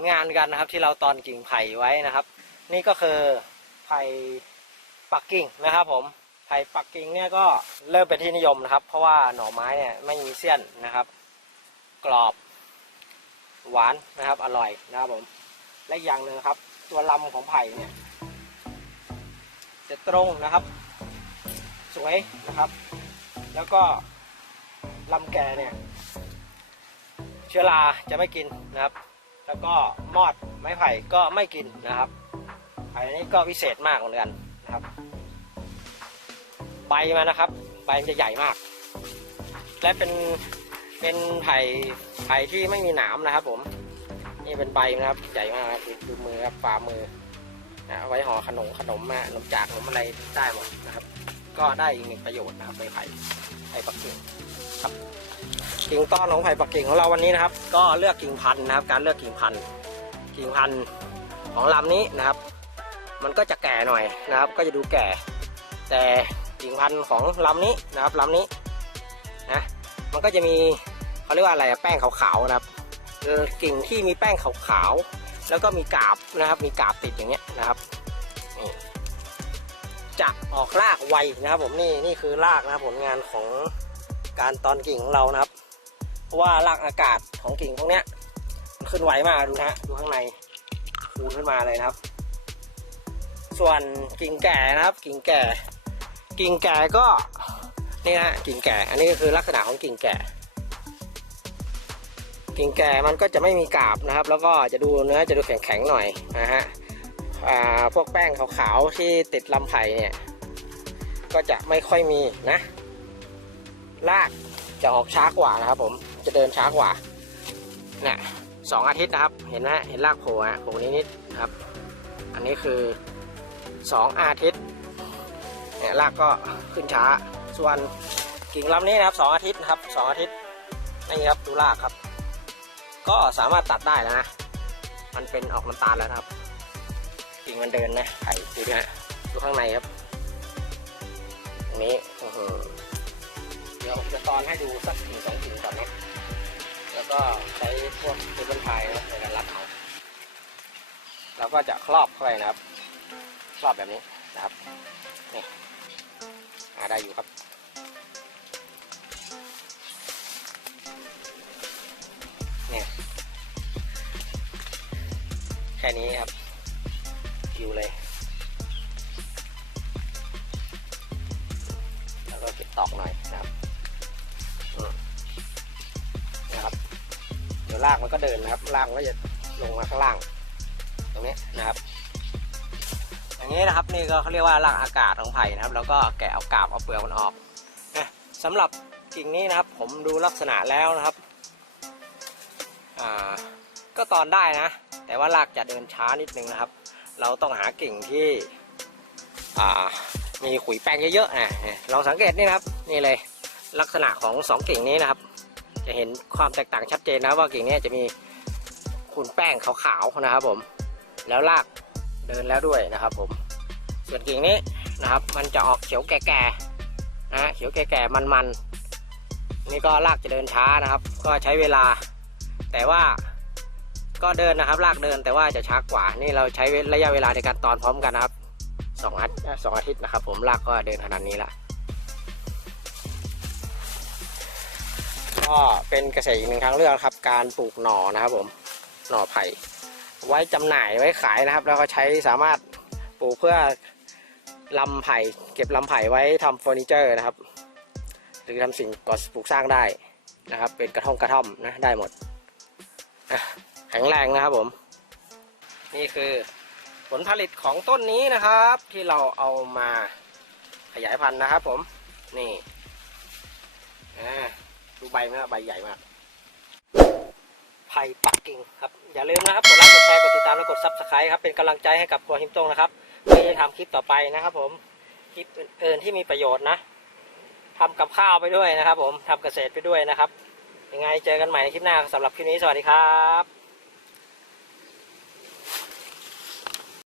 ลงานกันนะครับ ที่เราตอนกิ่งไผ่ไว้นะครับ นี่ก็คือไผ่ปักกิ่งนะครับ ผมไผ่ปักกิ่งเนี่ยก็เริ่มเป็นที่นิยมนะครับ เพราะว่าหน่อไม้เนี่ยไม่มีเสี้ยนนะครับ กรอบหวานนะครับ อร่อยนะครับผมและอย่างหนึ่งครับ ตัวลำของไผ่เนี่ยจะตรงนะครับ สวยนะครับ แล้วก็ลำแก่เนี่ยเชื้อราจะไม่กินนะครับ แล้วก็มอดไม้ไผ่ก็ไม่กินนะครับไผ่นี้ก็วิเศษมากเหมือนกันนะครับ ใบมันนะครับ ใบมันจะใหญ่มาก และเป็นเป็นไผ่ไผ่ที่ไม่มีหนามนะครับ ผม นี่เป็นใบนะครับใหญ่มากครับดูมือครับฝ่ามือนะเอาไว้ห่อขนมขนมอะขนมจากขนมอะไรได้หมดนะครับ ก็ได้อีกหนึ่งประโยชน์นะครับใบไผ่ไผ่ปักกิ่งครับ กิ่งต้อนของไผ่ปักกิ่งของเราวันนี้นะครับ ก็เลือกกิ่งพันธุ์นะครับ การเลือกกิ่งพันธุ์กิ่งพันธุ์ของลำนี้นะครับ มันก็จะแก่หน่อยนะครับ ก็จะดูแก่ แต่กิ่งพันธุ์ของลำนี้นะครับลำนี้นะมันก็จะมีเขาเรียกว่าอะไรแป้งขาวๆนะครับกิ่งที่มีแป้งขาวๆแล้วก็มีกาบนะครับ มีกาบติดอย่างเงี้ยนะครับนี่จะออกรากไวนะครับผมนี่นี่คือรากนะครับผลงานของ การตอนกิ่งของเรานะครับ เพราะว่ารากอากาศของกิ่งพวกเนี้ยมันขึ้นไวมากดูนะดูข้างในคูนขึ้นมาเลยนะครับ ส่วนกิ่งแก่นะครับ กิ่งแก่ กิ่งแก่ก็นี่นะกิ่งแก่ อันนี้ก็คือลักษณะของกิ่งแก่ กิ่งแก่มันก็จะไม่มีกาบนะครับ แล้วก็จะดูเนื้อจะดูแข็งๆหน่อยนะฮะพวกแป้งขาวๆที่ติดลำไผ่เนี่ยก็จะไม่ค่อยมีนะ รากจะออกช้ากว่านะครับ ผมจะเดินช้ากว่าเนี่ยสองอาทิตย์นะครับ เห็นไหมเห็นรากโผล่ฮะโผล่นิดๆนะครับ อันนี้คือสองอาทิตย์เนี่ยรากก็ขึ้นช้า ส่วนกิ่งลำนี้นะครับสองอาทิตย์นะครับสองอาทิตย์นี่ครับดูรากครับ ก็สามารถตัดได้แล้วนะ มันเป็นออกน้ำตาลแล้วครับ กิ่งมันเดินนะไผ่ดูนะฮะดูข้างในครับตรงนี้ ดี๋ยวผมจะตอนให้ดูสักกิ่งสองกิ่งก่อนนะแล้วก็ใช้พวกเคเบิลไทยนะในการรัดเอาเราก็จะครอบเข้าไปนะครับ ครอบแบบนี้นะครับนี่อาได้อยู่ครับเนี่ยแค่นี้ครับคิวเลย ลากมันก็เดินนะครับ ลากมันก็จะลงมาข้างล่าง ตรงนี้นะครับ อย่างนี้นะครับนี่ก็เขาเรียกว่าลากอากาศของไผ่นะครับ แล้วก็แกะเอากาบเอาเปลือกมันออกนะสำหรับกิ่งนี้นะครับ ผมดูลักษณะแล้วนะครับอ่าก็ตอนได้นะ แต่ว่าลากจะเดินช้านิดนึงนะครับ เราต้องหากิ่งที่อ่ามีขุยแป้งเยอะๆนะลองสังเกตนี่นะครับ นี่เลยลักษณะของสองกิ่งนี้นะครับ จะเห็นความแตกต่างชัดเจนนะว่ากิ่งนี้จะมีขุนแป้งขาวๆนะครับผม แล้วรากเดินแล้วด้วยนะครับผม ส่วนกิ่งนี้นะครับ มันจะออกเขียวแก่ๆนะเขียวแก่ๆมันๆนี่ก็รากจะเดินช้านะครับ ก็ใช้เวลา แต่ว่าก็เดินนะครับรากเดินแต่ว่าจะช้ากว่า นี่เราใช้ระยะเวลาในการตอนพร้อมกันนะครับสองอาทิตย์สองอาทิตย์นะครับ ผมลากก็เดินขนาดนี้ละ ก็เป็นเกษตรอีกหนึ่งทางเลือกครับ การปลูกหน่อนะครับผมหน่อไผ่ไว้จำหน่ายไว้ขายนะครับ แล้วก็ใช้สามารถปลูกเพื่อลำไผ่เก็บลำไผ่ไว้ทำเฟอร์นิเจอร์นะครับ หรือทำสิ่งก่อปลูกสร้างได้นะครับ เป็นกระท่อมกระท่อมนะได้หมดแข็งแรงนะครับผม นี่คือผลผลิตของต้นนี้นะครับ ที่เราเอามาขยายพันธุ์นะครับผม นี่อ่า ดูใบนะใบใหญ่มากไผ่ปักกิ่งครับ อย่าลืมนะครับกดไลค์กดแชร์กดติดตามและกดซับสไครต์ครับเป็นกำลังใจให้กับครัวหิมตงนะครับเพื่อจะทำคลิปต่อไปนะครับ ผมคลิปอื่นๆที่มีประโยชน์นะทำกับข้าวไปด้วยนะครับ ผมทำเกษตรไปด้วยนะครับ ยังไงเจอกันใหม่ในคลิปหน้าสำหรับคลิปนี้สวัสดีครับ